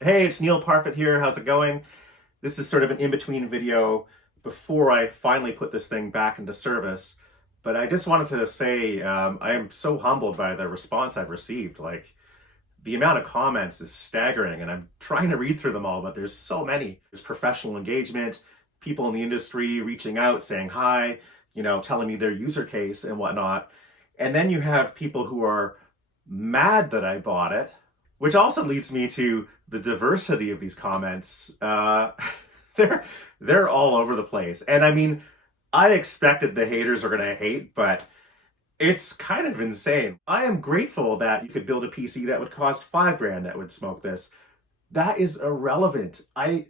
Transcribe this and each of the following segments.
Hey, it's Neil Parfit here. How's it going? This is sort of an in-between video before I finally put this thing back into service. But I just wanted to say I am so humbled by the response I've received. Like, the amount of comments is staggering, and I'm trying to read through them all, but there's so many. There's professional engagement, people in the industry reaching out, saying hi, telling me their user case and whatnot. And then you have people who are mad that I bought it, which also leads me to the diversity of these comments. They're they're all over the place, and I mean, I expected the haters are gonna hate, but it's kind of insane. I am grateful that you could build a PC that would cost 5 grand that would smoke this. That is irrelevant. I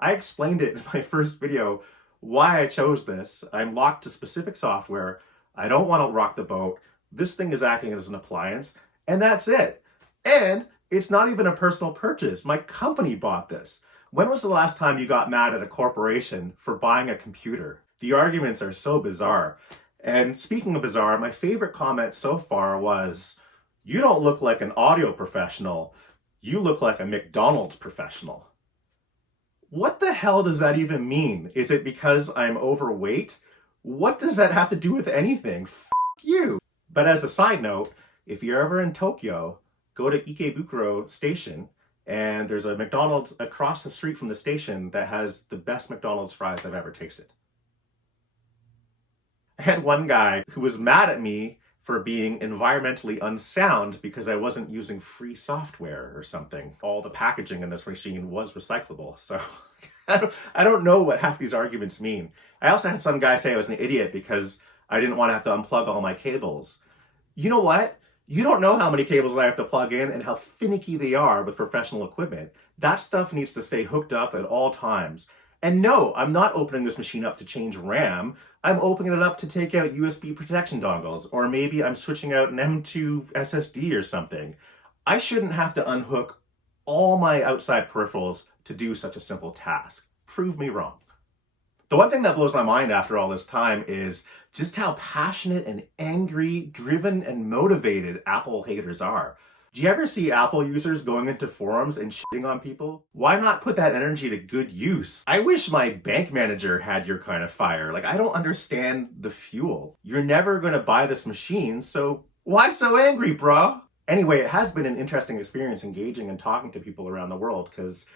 explained it in my first video why I chose this. I'm locked to specific software. I don't want to rock the boat. This thing is acting as an appliance, and that's it. And it's not even a personal purchase. My company bought this. When was the last time you got mad at a corporation for buying a computer? The arguments are so bizarre. And speaking of bizarre, my favorite comment so far was, "You don't look like an audio professional. You look like a McDonald's professional." What the hell does that even mean? Is it because I'm overweight? What does that have to do with anything? F you. But as a side note, if you're ever in Tokyo, go to Ikebukuro Station, and there's a McDonald's across the street from the station that has the best McDonald's fries I've ever tasted. I had one guy who was mad at me for being environmentally unsound because I wasn't using free software or something. All the packaging in this machine was recyclable, so I don't know what half these arguments mean. I also had some guy say I was an idiot because I didn't want to have to unplug all my cables. You know what? You don't know how many cables I have to plug in and how finicky they are with professional equipment. That stuff needs to stay hooked up at all times. And no, I'm not opening this machine up to change RAM. I'm opening it up to take out USB protection dongles, or maybe I'm switching out an M2 SSD or something. I shouldn't have to unhook all my outside peripherals to do such a simple task. Prove me wrong. The one thing that blows my mind after all this time is just how passionate and angry, driven, and motivated Apple haters are. Do you ever see Apple users going into forums and shitting on people? Why not put that energy to good use? I wish my bank manager had your kind of fire. Like, I don't understand the fuel. You're never gonna buy this machine, so why so angry, bro? Anyway, it has been an interesting experience engaging and talking to people around the world, because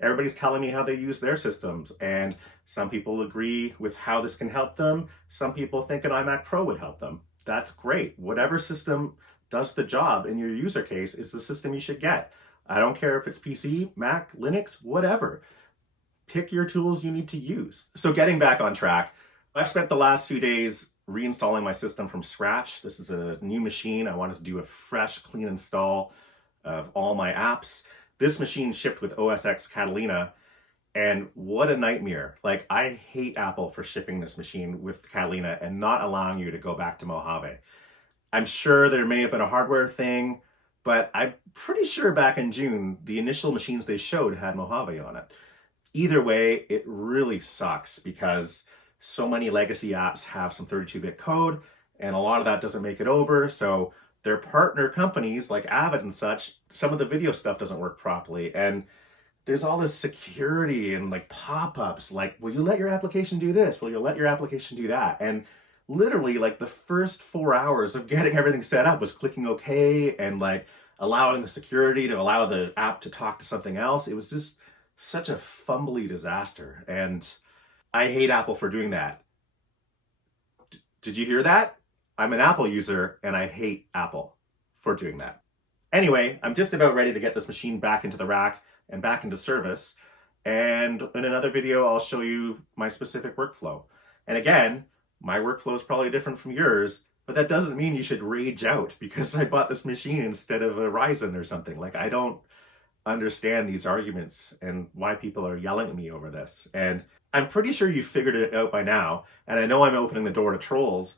everybody's telling me how they use their systems, and some people agree with how this can help them. Some people think an iMac Pro would help them. That's great. Whatever system does the job in your user case is the system you should get. I don't care if it's PC, Mac, Linux, whatever. Pick your tools you need to use. So getting back on track, I've spent the last few days reinstalling my system from scratch. This is a new machine. I wanted to do a fresh, clean install of all my apps. This machine shipped with OS X Catalina, and what a nightmare. Like, I hate Apple for shipping this machine with Catalina and not allowing you to go back to Mojave. I'm sure there may have been a hardware thing, but I'm pretty sure back in June, the initial machines they showed had Mojave on it. Either way, it really sucks because so many legacy apps have some 32-bit code, and a lot of that doesn't make it over, so their partner companies like Avid and such, some of the video stuff doesn't work properly, and there's all this security and like pop-ups like, will you let your application do this? Will you let your application do that? And literally like the first 4 hours of getting everything set up was clicking OK and like allowing the security to allow the app to talk to something else. It was just such a fumbly disaster, and I hate Apple for doing that. Did you hear that? I'm an Apple user, and I hate Apple for doing that. Anyway, I'm just about ready to get this machine back into the rack and back into service. And in another video, I'll show you my specific workflow. And again, my workflow is probably different from yours, but that doesn't mean you should rage out because I bought this machine instead of a Ryzen or something. Like, I don't understand these arguments and why people are yelling at me over this. And I'm pretty sure you figured it out by now, and I know I'm opening the door to trolls.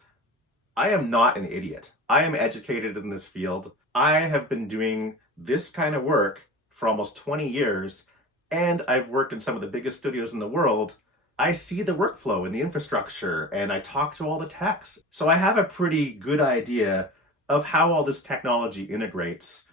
I am not an idiot. I am educated in this field. I have been doing this kind of work for almost 20 years, and I've worked in some of the biggest studios in the world. I see the workflow and the infrastructure, and I talk to all the techs. So I have a pretty good idea of how all this technology integrates.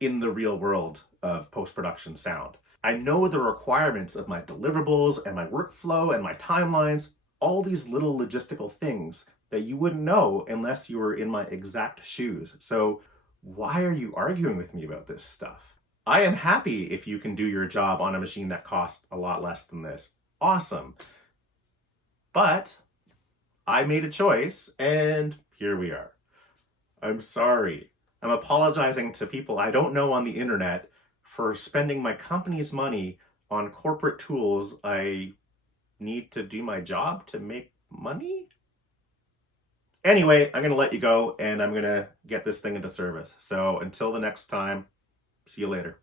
in the real world of post-production sound. I know the requirements of my deliverables and my workflow and my timelines, all these little logistical things that you wouldn't know unless you were in my exact shoes. So why are you arguing with me about this stuff? I am happy if you can do your job on a machine that costs a lot less than this. Awesome. But I made a choice and here we are. I'm sorry. I'm apologizing to people I don't know on the internet for spending my company's money on corporate tools I need to do my job to make money? Anyway, I'm going to let you go and I'm going to get this thing into service. So until the next time, see you later.